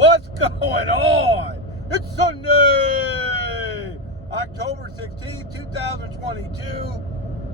What's going on? It's Sunday, October 16th, 2022.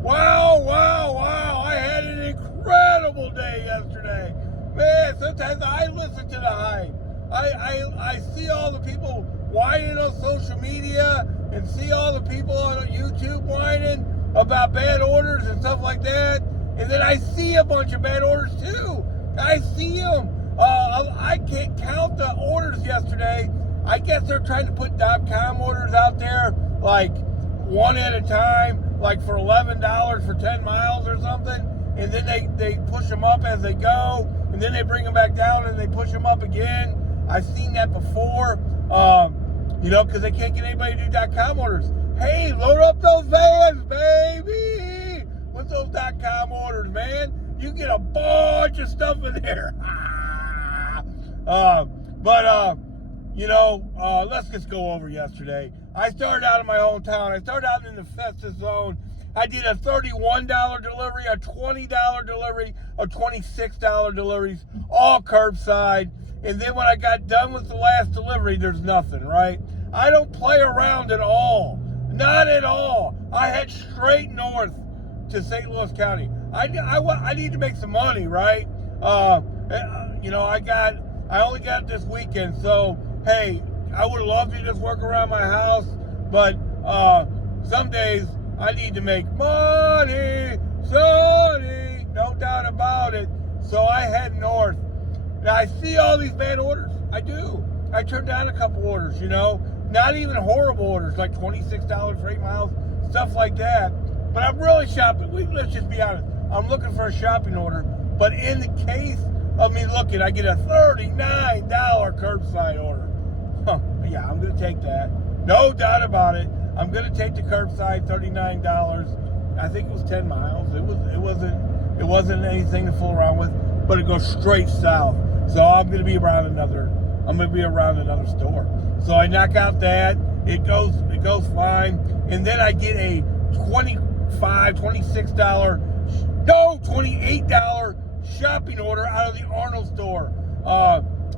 Wow. I had an incredible day yesterday. Man, sometimes I listen to the hype. I see all the people whining on social media and see all the people on YouTube whining about bad orders and stuff like that. And then I see a bunch of bad orders too. I see them. I can't count the orders yesterday. I guess they're trying to put .com orders out there, like one at a time, like for $11 for 10 miles or something. And then they push them up as they go. And then they bring them back down and they push them up again. I've seen that before, because they can't get anybody to do .com orders. Hey, load up those vans, baby, with those .com orders, man. You get a bunch of stuff in there. Let's just go over yesterday. I started out in my hometown. I started out in the Festus zone. I did a $31 delivery, a $20 delivery, a $26 deliveries, all curbside. And then when I got done with the last delivery, there's nothing, right? I don't play around at all. Not at all. I head straight north to St. Louis County. I need to make some money, right? I only got this weekend, so hey, I would love to just work around my house, but some days I need to make money, Sonny, no doubt about it. So I head north. Now I see all these bad orders. I do. I turned down a couple orders, not even horrible orders, like $26 for 8 miles, stuff like that. But I'm really shopping. Let's just be honest. I'm looking for a shopping order, but in the case of me looking, I get a $39 curbside order. Yeah, I'm going to take that. No doubt about it. I'm going to take the curbside $39. I think it was 10 miles. It wasn't anything to fool around with, but it goes straight south. So I'm going to be around another store. So I knock out that. It goes fine. And then I get a $28 shopping order out of the Arnold store.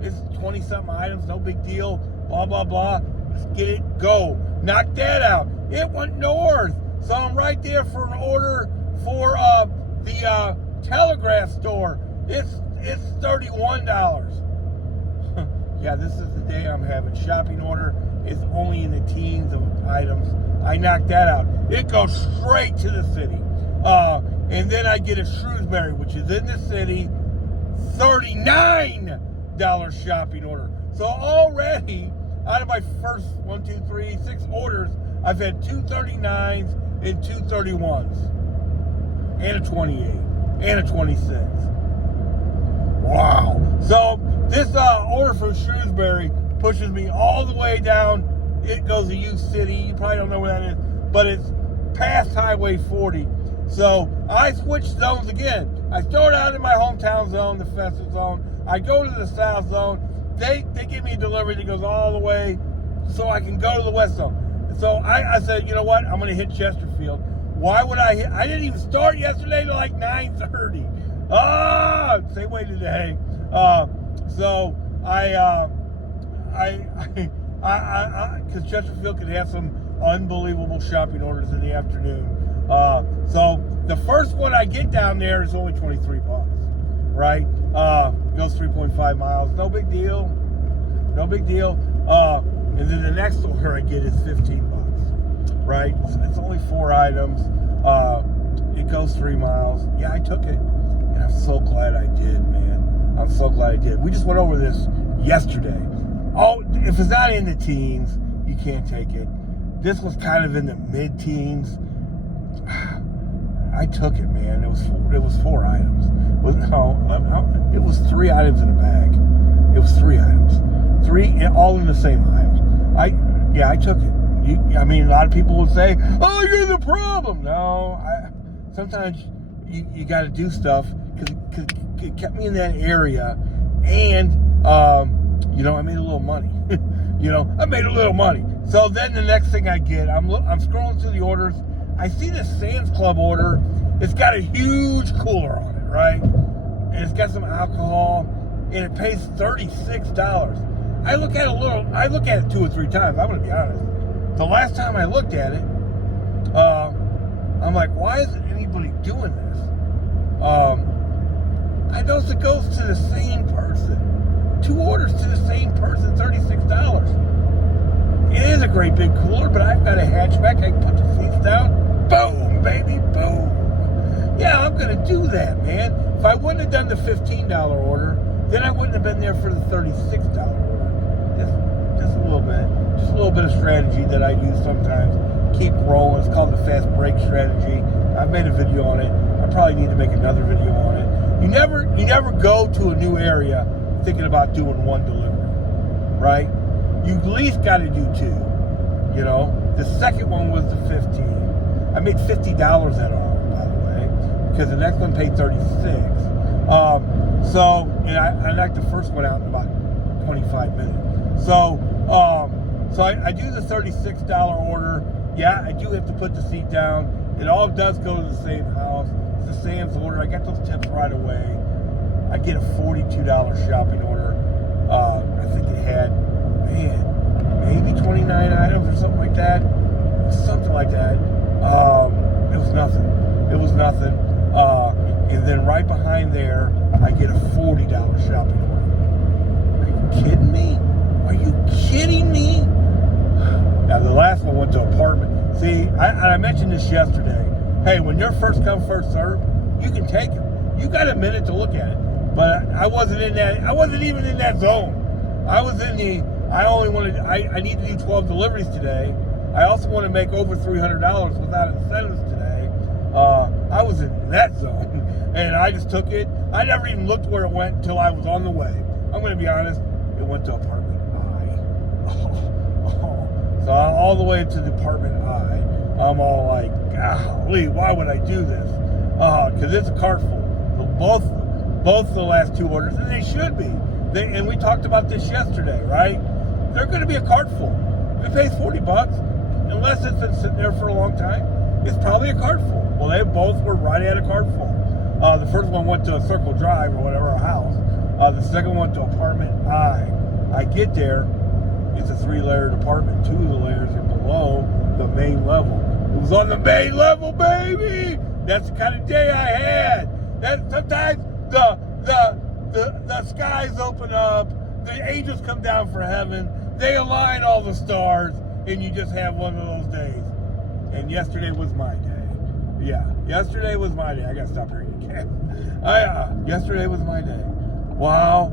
It's 20-something items, no big deal, blah, blah, blah. Let's get it, go. Knock that out. It went north. So I'm right there for an order for the Telegraph store. It's $31. Yeah, this is the day I'm having. Shopping order is only in the teens of items. I knocked that out. It goes straight to the city. And then I get a Shrewsbury, which is in the city, $39 shopping order. So already, out of my first 6 orders, I've had 2 $39s and 2 $31s, and a 28, and a 26. Wow. So this order from Shrewsbury pushes me all the way down. It goes to U City. You probably don't know where that is, but it's past Highway 40. So I switched zones again. I start out in my hometown zone, the Festus zone. I go to the south zone. They give me a delivery that goes all the way so I can go to the west zone. So I said, you know what? I'm going to hit Chesterfield. Why would I hit? I didn't even start yesterday till like 9:30. Same way today. So because Chesterfield could have some unbelievable shopping orders in the afternoon. So the first one I get down there is only $23, right? Goes 3.5 miles, no big deal. And then the next order I get is $15, right? It's only 4 items. It goes 3 miles. Yeah, I took it, and I'm so glad I did, man. I'm so glad I did. We just went over this yesterday. Oh, if it's not in the teens, you can't take it. This was kind of in the mid-teens. I took it, man. It was 4 items. It was 3 items in a bag. It was 3 items. 3 all in the same aisle. I took it. A lot of people would say, "Oh, you're the problem." No, sometimes you got to do stuff because it kept me in that area, and I made a little money. I made a little money. So then the next thing I get, I'm scrolling through the orders. I see this Sam's Club order. It's got a huge cooler on it, right? And it's got some alcohol, and it pays $36. I look at it 2 or 3 times. I'm going to be honest. The last time I looked at it, I'm like, why isn't anybody doing this? I noticed it goes to the same person. 2 orders to the same person, $36. It is a great big cooler, but I've got a hatchback. I can put the seats down. Boom, baby, boom. Yeah, I'm going to do that, man. If I wouldn't have done the $15 order, then I wouldn't have been there for the $36 order. Just a little bit. Just a little bit of strategy that I use sometimes. Keep rolling. It's called the fast break strategy. I've made a video on it. I probably need to make another video on it. You never go to a new area thinking about doing 1 delivery, right? You at least got to do 2. You know, the second one was the 15. I made $50 that hour, by the way, because the next one paid 36. And I knocked the first one out in about 25 minutes. So I do the $36 order. Yeah, I do have to put the seat down. It all does go to the same house. It's the Sam's order. I got those tips right away. I get a $42 shopping order. I think it had, maybe 29 items or something like that. Something like that. It was nothing. And then right behind there, I get a $40 shopping order. Are you kidding me? Now, the last one went to apartment. See, I mentioned this yesterday. Hey, when you're first come, first serve, you can take it. You got a minute to look at it. But I wasn't even in that zone. I need to do 12 deliveries today. I also want to make over $300 without incentives today. I was in that zone. And I just took it. I never even looked where it went until I was on the way. I'm going to be honest. It went to apartment I. So all the way to the apartment I. I'm all like, golly, why would I do this? Because it's a cart full. Both the last 2 orders, and they should be. And we talked about this yesterday, right? They're going to be a cart full. If it pays $40, unless it's been sitting there for a long time, it's probably a cart full. Well, they both were right at a cart full. The first one went to a Circle Drive or whatever, a house. The second one to apartment I. I get there, it's a 3-layered apartment. 2 of the layers are below the main level. It was on the main level, baby. That's the kind of day I had. That sometimes the skies open up, the angels come down from heaven, they align all the stars, and you just have one of those days. And yesterday was my day. Yeah, yesterday was my day. I gotta stop here again. Yesterday was my day. Wow.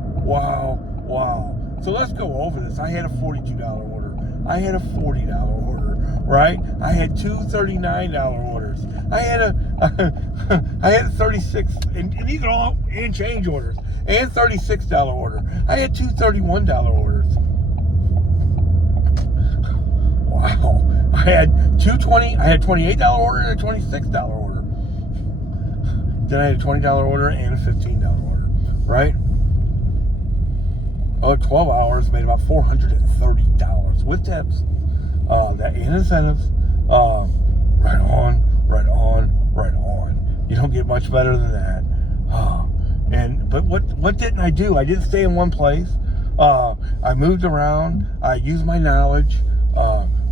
So let's go over this. I had a $42 order. I had a $40 order, right? I had 2 $39 orders. I had a 36, and these are all and change orders, and $36 order. I had 2 $31 orders. Wow. I had $28 order and a $26 order. Then I had a $20 order and a $15 order, right? 12 hours made about $430 with tips, that and incentives. Right on. You don't get much better than that. But what didn't I do? I didn't stay in one place. I moved around. I used my knowledge.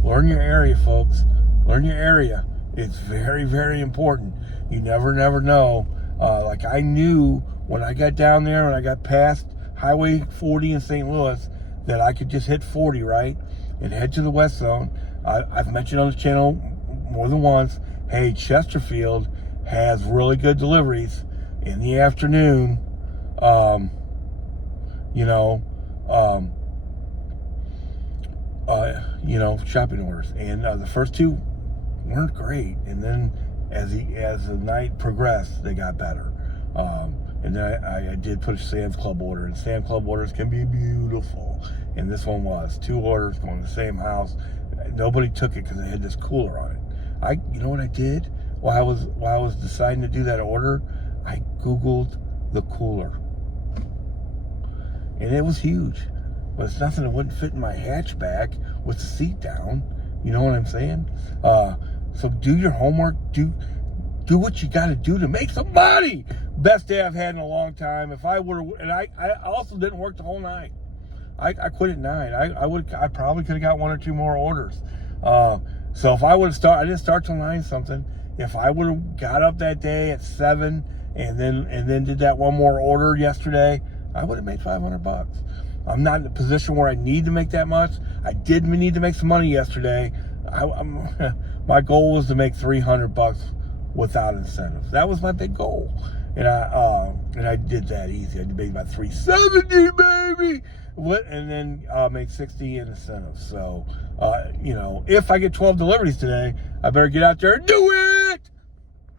Learn your area, folks. Learn your area. It's very, very important. You never know. Like I knew when I got down there, when I got past Highway 40 in St. Louis, that I could just hit 40, right? And head to the West Zone. I've mentioned on this channel more than once, hey, Chesterfield has really good deliveries in the afternoon. Shopping orders. And the first 2 weren't great. And then as the night progressed, they got better. And then I did put a Sam's Club order, and Sam's Club orders can be beautiful. And this one was 2 orders going to the same house. Nobody took it because it had this cooler on it. You know what I did while I was deciding to do that order? I Googled the cooler, and it was huge, but it's nothing that wouldn't fit in my hatchback with the seat down. You know what I'm saying? So do your homework. Do what you got to do to make some money. Best day I've had in a long time. And I also didn't work the whole night. I quit at 9. I probably could have got 1 or 2 more orders. So if I would have I didn't start till 9 something. If I would have got up that day at 7 and then did that one more order yesterday, I would have made $500. I'm not in a position where I need to make that much. I did need to make some money yesterday. My goal was to make $300 without incentives. That was my big goal, and I did that easy. I made about $370, baby. And then made $60 in incentives. So if I get 12 deliveries today, I better get out there and do it.